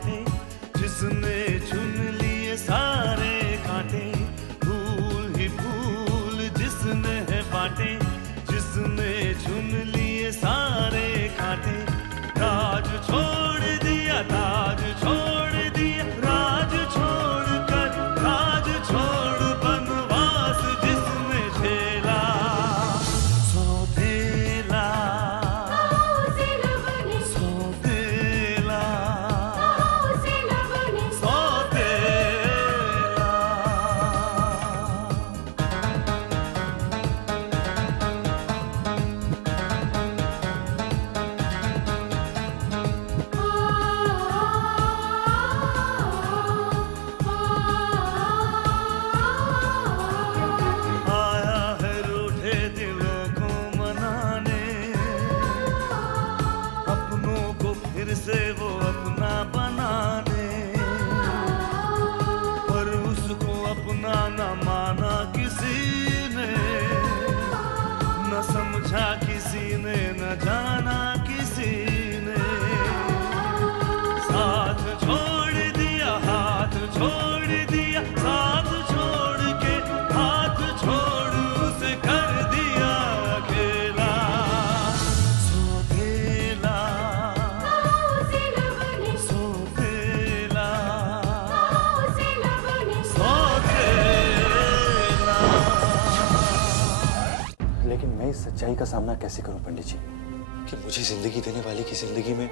बांटे, जिसने चुन लिए सारे कांटे। फूल ही फूल जिसने है बांटे, जिसने चुन लिए सारे कांटे। राज छोड़ दिया, ताज छोड़ दिया, राज छोड़ कर राज छोड़ बनवास जिसने झेला। सौतेला सौतेला आया है रूठे दिलों को मनाने, अपनों को फिर से वो अपना बनाने। पर उसको अपना न माना किसी ने, न समझा किसी ने, न जाना किसी ने। साथ छोड़ दिया, हाथ छोड़ दिया, साथ छोड़ के हाथ छोड़ उसे कर दिया अकेला। सौतेला सौतेला सौतेला। लेकिन मैं इस सच्चाई का सामना कैसे करूं पंडित जी कि मुझे जिंदगी देने वाले की जिंदगी में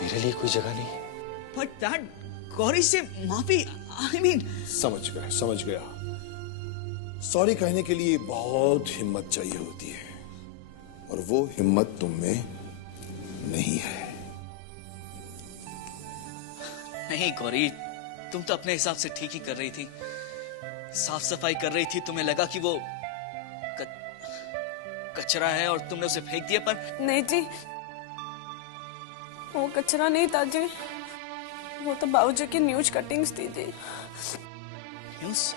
मेरे लिए कोई जगह नहीं। But Dad, गौरी से माफी, I mean... समझ गया। सॉरी कहने के लिए बहुत हिम्मत चाहिए होती है, और वो हिम्मत तुम में नहीं है। नहीं गौरी, तुम तो अपने हिसाब से ठीक ही कर रही थी। साफ सफाई कर रही थी, तुम्हें लगा कि वो कचरा है और तुमने उसे फेंक दिया। पर नहीं जी, वो कचरा नहीं था जी, वो तो बाबूजी की न्यूज कटिंग्स थी जी। न्यूज?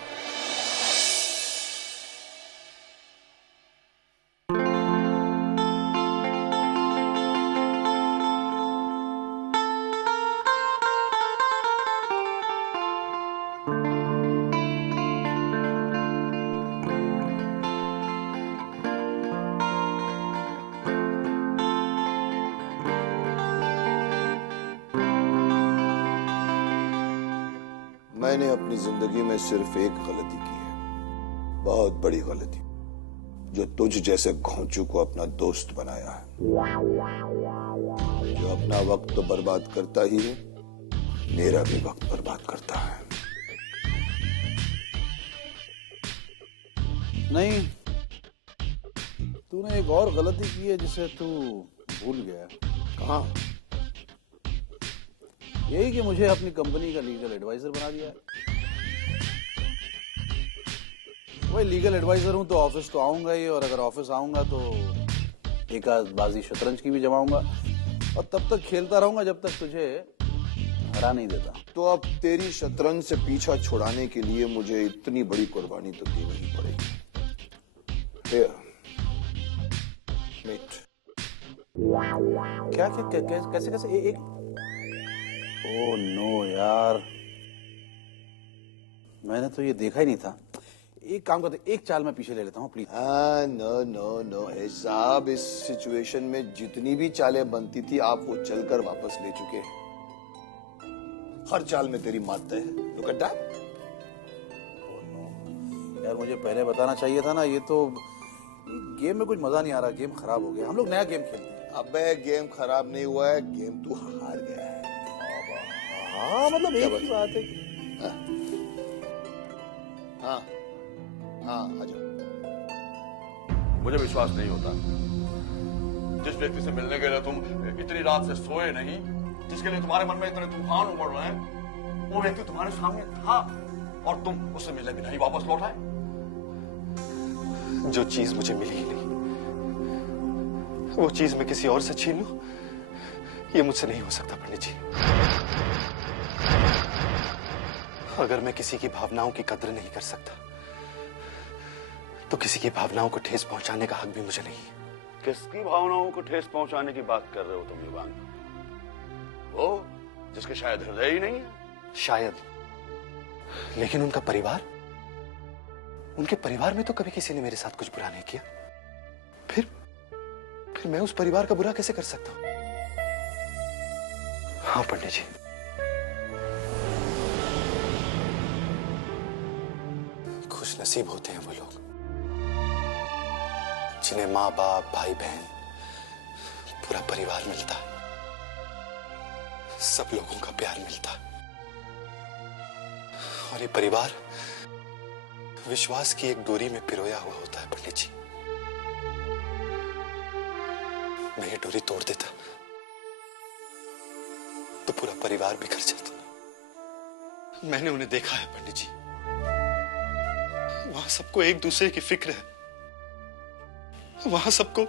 मैंने अपनी जिंदगी में सिर्फ एक गलती की है, बहुत बड़ी गलती, जो तुझ जैसे घोंचू को अपना दोस्त बनाया है, जो अपना वक्त तो बर्बाद करता ही है, मेरा भी वक्त बर्बाद करता है। नहीं, तूने एक और गलती की है जिसे तू भूल गया। कहाँ? यही कि मुझे अपनी कंपनी का लीगल एडवाइजर बना दिया है। भाई लीगल एडवाइजर हूं तो ऑफिस तो आऊंगा ही, और अगर ऑफिस आऊंगा तो एक आध बाजी शतरंज की भी जमाऊंगा, और तब तक खेलता रहूंगा जब तक तुझे हरा नहीं देता। तो अब तेरी शतरंज से पीछा छुड़ाने के लिए मुझे इतनी बड़ी कुर्बानी तो देनी ही पड़ेगी। Here, meet. क्या कैसे एक ओह नो यार, मैंने तो ये देखा ही नहीं था। एक काम करते, एक चाल मैं पीछे ले लेता हूँ प्लीज। नो है साहब, इस सिचुएशन में जितनी भी चालें बनती थी आप वो चलकर वापस ले चुके हैं। हर चाल में तेरी मात है। Look at that. यार मुझे पहले बताना चाहिए था ना, ये तो गेम में कुछ मजा नहीं आ रहा, गेम खराब हो गया। हम लोग नया गेम खेलते हैं। अबे गेम खराब नहीं हुआ है, गेम तू हार गया है। हाँ मतलब एक ही बात है। हाँ आ जाओ। मुझे विश्वास नहीं होता, जिस व्यक्ति से मिलने के लिए तुम इतनी रात से सोए नहीं, जिसके लिए तुम्हारे मन में इतने तूफान उमड़ रहे हैं, वो व्यक्ति तुम्हारे सामने था और तुम उससे मिलने भी नहीं वापस लौट आए। जो चीज मुझे मिली ही नहीं, वो चीज मैं किसी और से छीन लूं, ये मुझसे नहीं हो सकता पंडित जी। अगर मैं किसी की भावनाओं की कद्र नहीं कर सकता, तो किसी की भावनाओं को ठेस पहुंचाने का हक भी मुझे नहीं। किसकी भावनाओं को ठेस पहुंचाने की बात कर रहे हो तुम युवान? वो जिसके शायद हृदय ही नहीं है। शायद, लेकिन उनका परिवार, उनके परिवार में तो कभी किसी ने मेरे साथ कुछ बुरा नहीं किया। फिर मैं उस परिवार का बुरा कैसे कर सकता हूं? हाँ पंडित जी, खुश नसीब होते हैं वो लोग जिन्हें माँ बाप, भाई बहन, पूरा परिवार मिलता है, सब लोगों का प्यार मिलता है। और ये परिवार विश्वास की एक डोरी में पिरोया हुआ होता है पंडित जी। मैं ये डोरी तोड़ देता तो पूरा परिवार बिखर जाता। मैंने उन्हें देखा है पंडित जी, वहां सबको एक दूसरे की फिक्र है, वहां सबको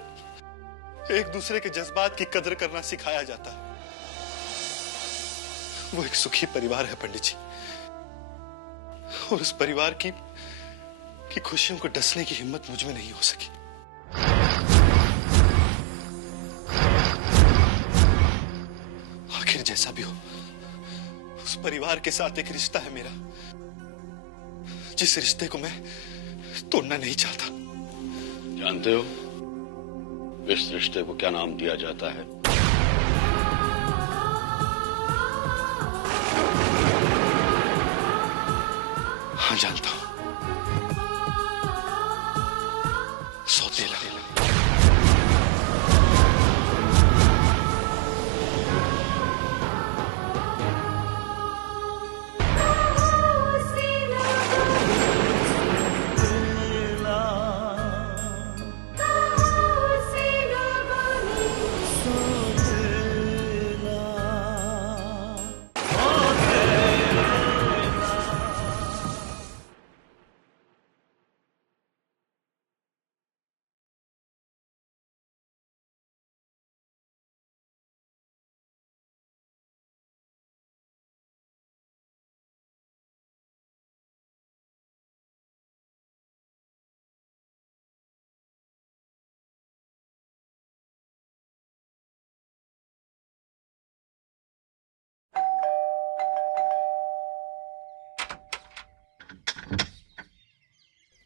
एक दूसरे के जज्बात की कदर करना सिखाया जाता है। वो एक सुखी परिवार है पंडित जी, और उस परिवार की खुशियों को डसने की हिम्मत मुझ में नहीं हो सकी। आखिर जैसा भी हो, उस परिवार के साथ एक रिश्ता है मेरा, जिस रिश्ते को मैं तोड़ना नहीं चाहता। जानते हो इस रिश्ते को क्या नाम दिया जाता है? हाँ जानता हूं, सौतेला।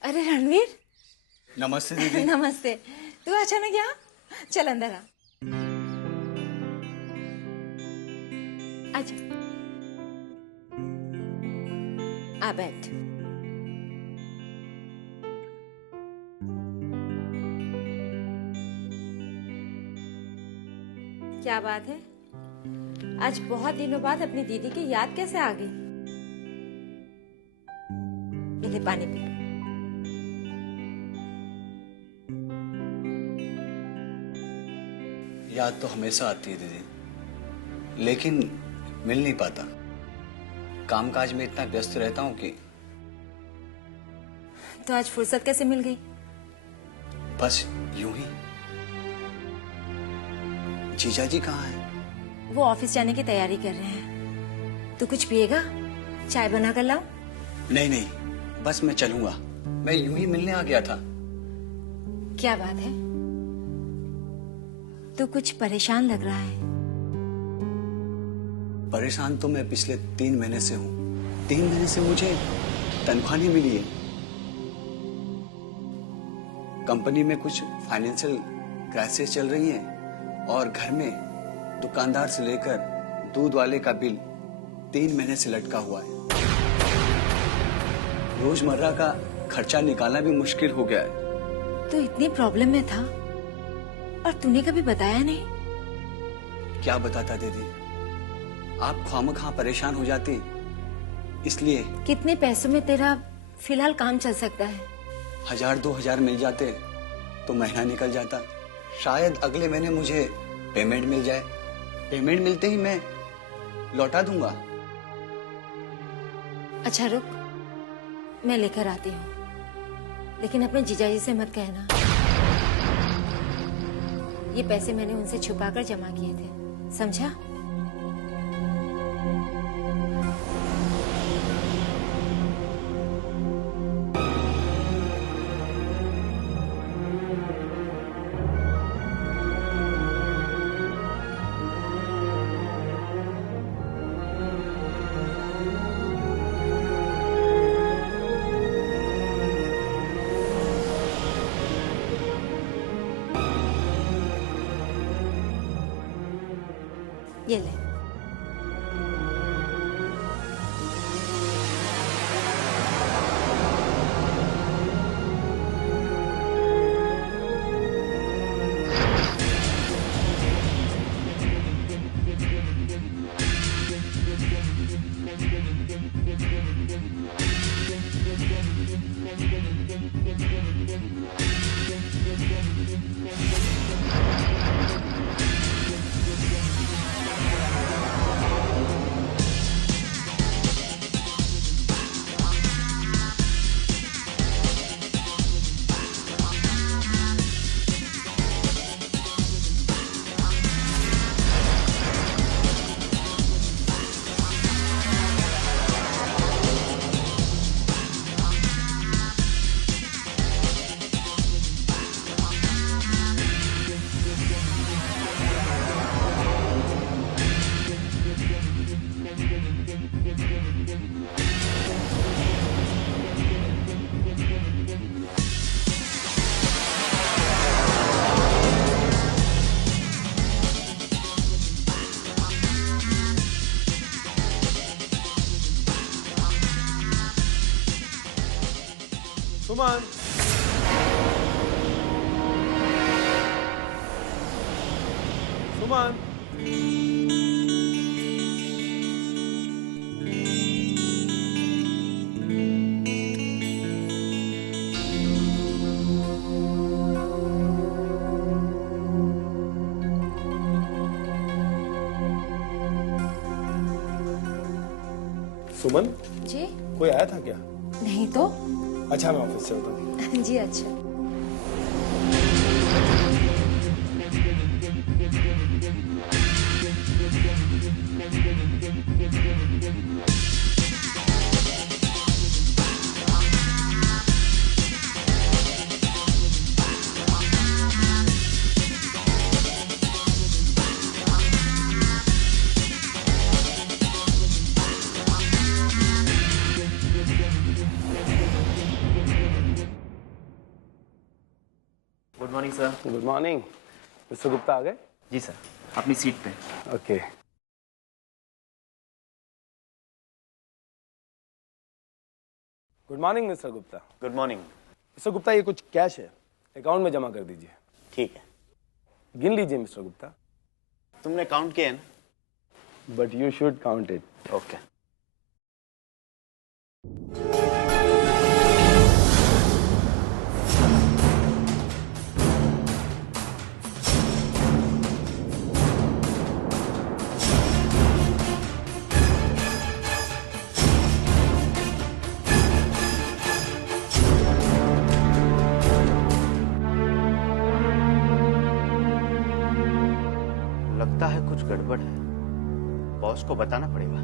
अरे रणवीर, नमस्ते दीदी। नमस्ते। तू अचानक यहाँ? चल अंदर आ। आजा, आ बैठ। क्या बात है, आज बहुत दिनों बाद अपनी दीदी की याद कैसे आ गई? ले पानी पी। याद तो हमेशा आती है दीदी, लेकिन मिल नहीं पाता। कामकाज में इतना व्यस्त रहता हूँ कि। तो आज फुर्सत कैसे मिल गई? बस यूं ही। जीजा जी कहाँ हैं? वो ऑफिस जाने की तैयारी कर रहे हैं। तू कुछ पिएगा? चाय बना कर लाऊं? नहीं नहीं, बस मैं चलूंगा। मैं यूं ही मिलने आ गया था। क्या बात है, तू कुछ परेशान लग रहा है। परेशान तो मैं पिछले 3 महीने से हूँ। 3 महीने से मुझे तनख्वाह नहीं मिली है। कंपनी में कुछ फाइनेंशियल क्राइसिस चल रही है और घर में दुकानदार से लेकर दूध वाले का बिल 3 महीने से लटका हुआ है। रोजमर्रा का खर्चा निकालना भी मुश्किल हो गया है। तू इतनी प्रॉब्लम में था और तूने कभी बताया नहीं? क्या बताता दीदी, आप ख्वामखा परेशान हो जाती इसलिए। कितने पैसों में तेरा फिलहाल काम चल सकता है? 1000-2000 मिल जाते तो महीना निकल जाता। शायद अगले महीने मुझे पेमेंट मिल जाए। पेमेंट मिलते ही मैं लौटा दूंगा। अच्छा रुक, मैं लेकर आती हूँ, लेकिन अपने जीजाजी से मत कहना। ये पैसे मैंने उनसे छुपाकर जमा किए थे, समझा? ये ले। सुमन, सुमन, सुमन, जी कोई आया था क्या? नहीं तो। अच्छा, मैं ऑफिस चलता हूँ। जी अच्छा। Good morning sir. Good morning. Mister Gupta आ गए? जी सर, अपनी सीट पे। Okay. Good morning mister Gupta. Good morning. Mister Gupta, ये कुछ कैश है, अकाउंट में जमा कर दीजिए। ठीक है। गिन लीजिए मिस्टर गुप्ता। तुमने काउंट किया है ना? But you should count it. Okay. लगता है कुछ गड़बड़ है, बॉस को बताना पड़ेगा।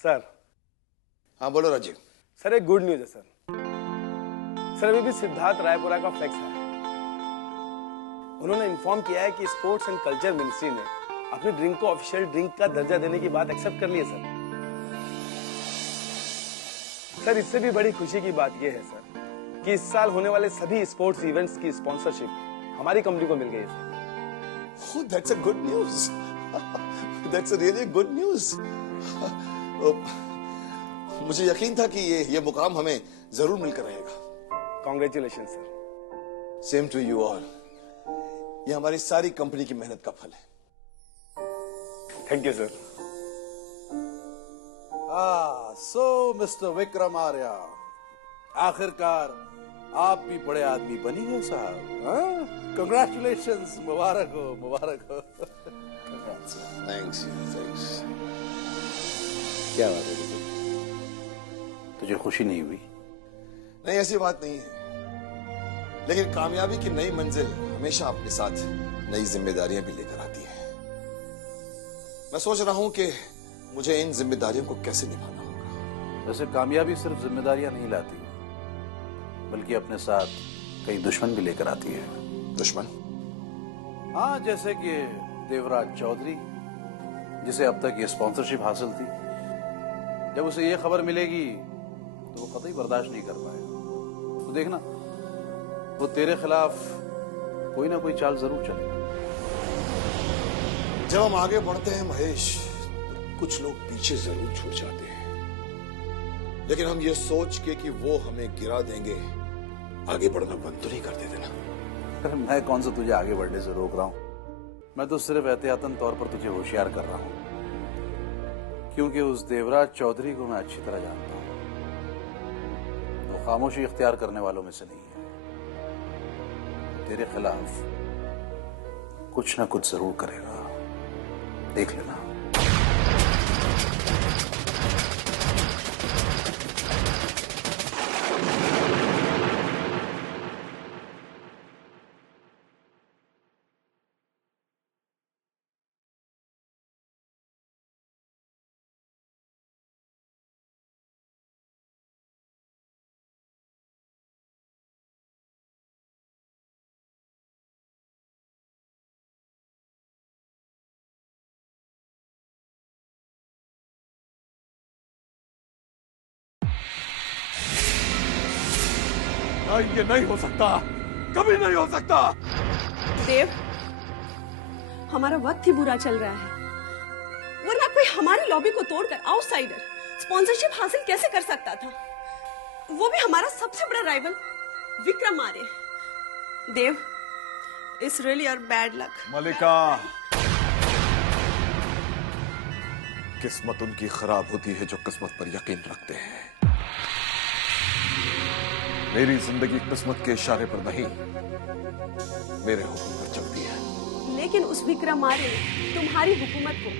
सर। हाँ बोलो राजीव। सर, एक गुड न्यूज है सर। सर, अभी भी सिद्धार्थ रायपुरा का फ्लैक्स है। उन्होंने इन्फॉर्म किया है कि स्पोर्ट्स एंड कल्चर मिनिस्ट्री ने अपनी ड्रिंक को ऑफिशियल ड्रिंक का दर्जा देने की बात एक्सेप्ट कर ली है सर। सर, इससे भी बड़ी खुशी की बात यह है सर कि इस साल होने वाले सभी स्पोर्ट्स इवेंट्स की स्पॉन्सरशिप हमारी कंपनी को मिल गई है sir. Oh, that's a good news. That's a really good news. मुझे यकीन था कि ये मुकाम हमें जरूर मिलकर रहेगा। Congratulation sir. Same to you all. ये हमारी सारी कंपनी की मेहनत का फल है। Thank you sir. So mister Vikram Arya, आखिरकार आप भी बड़े आदमी बनी गए साहब। कंग्रेचुलेशंस, मुबारक हो, मुबारक हो। थैंक्स। क्या बात है तुझे? तुझे खुशी नहीं हुई? नहीं, ऐसी बात नहीं है। लेकिन कामयाबी की नई मंजिल हमेशा अपने साथ नई जिम्मेदारियां भी लेकर आती है। मैं सोच रहा हूं कि मुझे इन जिम्मेदारियों को कैसे निभाना होगा। वैसे कामयाबी सिर्फ जिम्मेदारियां नहीं लाती, बल्कि अपने साथ कई दुश्मन भी लेकर आती है। दुश्मन? हाँ, जैसे कि देवराज चौधरी, जिसे अब तक ये स्पॉन्सरशिप हासिल थी। जब उसे ये खबर मिलेगी तो वो कतई बर्दाश्त नहीं कर पाएगा। तो देखना, वो तेरे खिलाफ कोई ना कोई चाल जरूर चलेगा। जब हम आगे बढ़ते हैं महेश, तो कुछ लोग पीछे जरूर छूट जाते हैं, लेकिन हम ये सोच के कि वो हमें गिरा देंगे, आगे बढ़ना बंद तो नहीं कर देते ना। मैं कौन सा तुझे आगे बढ़ने से रोक रहा हूं? मैं तो सिर्फ एहतियातन तौर पर तुझे होशियार कर रहा हूं, क्योंकि उस देवराज चौधरी को मैं अच्छी तरह जानता हूं। वो खामोशी इख्तियार करने वालों में से नहीं है। तेरे खिलाफ कुछ ना कुछ जरूर करेगा, देख लेना। नहीं, ये नहीं हो सकता, कभी नहीं हो सकता। देव, हमारा वक्त ही बुरा चल रहा है, वरना कोई हमारी लॉबी को तोड़कर आउटसाइडर स्पॉन्सरशिप हासिल कैसे कर सकता था? वो भी हमारा सबसे बड़ा rival Vikram Arya. Dev, it's really your bad luck. Mallika, किस्मत उनकी खराब होती है जो किस्मत पर यकीन रखते हैं। मेरी जिंदगी किस्मत के इशारे पर नहीं, मेरे हुक्म पर चलती है। लेकिन उस विक्रम आर्य ने तुम्हारी हुकूमत को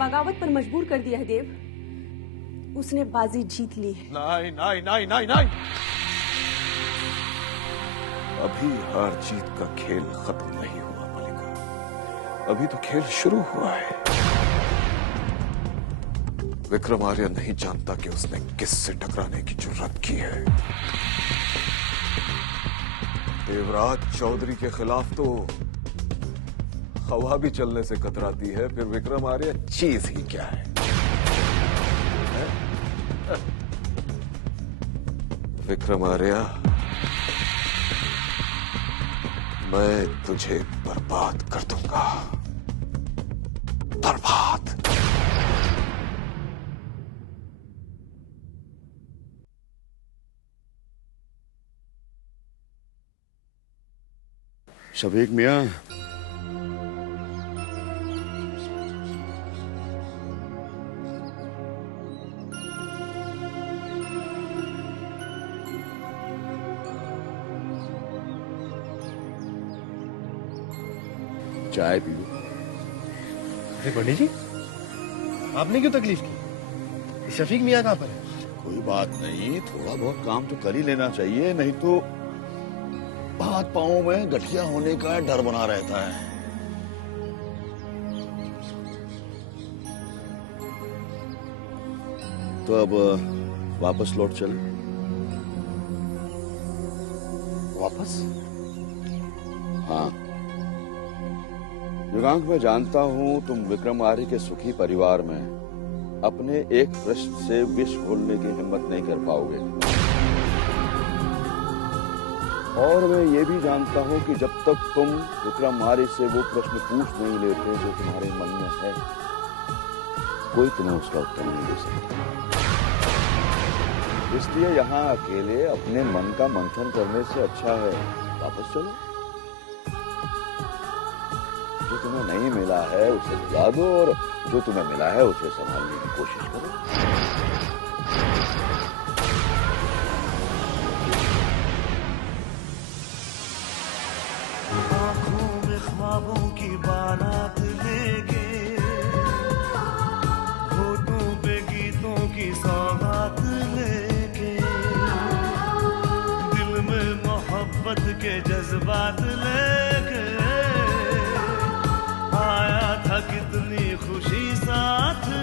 बगावत पर मजबूर कर दिया है देव। उसने बाजी जीत ली है। नहीं नहीं नहीं नहीं नहीं, अभी हार जीत का खेल खत्म नहीं हुआ मलिका, अभी तो खेल शुरू हुआ है। विक्रम आर्य नहीं जानता कि उसने किससे टकराने की जुर्रत की है। देवराज चौधरी के खिलाफ तो हवा भी चलने से कतराती है, फिर विक्रम आर्य चीज ही क्या है? विक्रम आर्य, मैं तुझे बर्बाद कर दूंगा, बर्बाद। शफीक मियां, चाय पी लो। अरे पंडित जी, आपने क्यों तकलीफ की? शफीक मियां कहाँ पर है? कोई बात नहीं, थोड़ा बहुत काम तो कर ही लेना चाहिए, नहीं तो हाथ पांव में गठिया होने का डर बना रहता है। तो अब वापस लौट चले। वापस? हाँ युगांक, मैं जानता हूं तुम विक्रम आर्य के सुखी परिवार में अपने एक प्रश्न से विष घोलने की हिम्मत नहीं कर पाओगे, और मैं ये भी जानता हूं कि जब तक तुम विक्रम आर्य से वो प्रश्न पूछ नहीं लेते जो तुम्हारे मन में है, कोई तुम्हें उसका उत्तर नहीं दे सकता। इसलिए यहाँ अकेले अपने मन का मंथन करने से अच्छा है वापस चलो। जो तुम्हें नहीं मिला है उसे भुला दो, और जो तुम्हें मिला है उसे संभालने की कोशिश करो। आंखों में ख्वाबों की बारात लेके, होठों पे गीतों की सौगात लेके, दिल में मोहब्बत मोहब्बत के जज्बात लेके आया था कितनी खुशी साथ